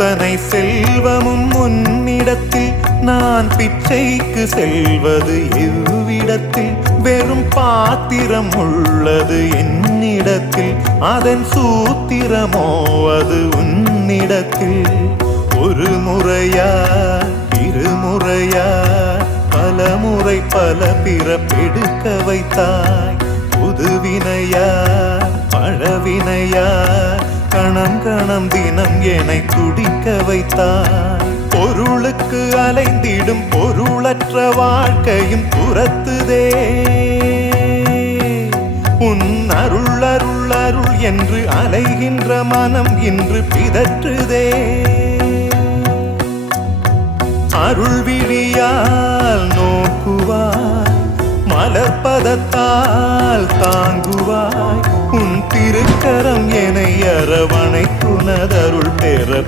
அத்தனை செல்வமும் உன்னிடத்தில் நான் பிச்சைக்கு செல்வது எவ்விடத்தில் வெறும் பாத்திரம் உள்ளது என்னிடத்தில் அதன் சூத்திரமோ அது உன்னிடத்தில் ஒரு முறையா இருமுறையா பல முறை பல பிறப்பெடுக்க வைத்தாய் புதுவினையா பழவினையா கணம் கணம் தினம் என்னை துடிக்க வைத்தாய் பொருளுக்கு அலைந்திடும் பொருளற்ற வாழ்க்கையும் துரத்துதே உன் அருள் அருள் அருள் என்று அலைகின்ற மனம் இன்று பிதற்றுதே அருள் விழியால் நோக்குவாய் மலர்பதத்தால் தாங்குவாய் உன் திருக்கரம் என்னை அரவணைக்குனதருள் பெற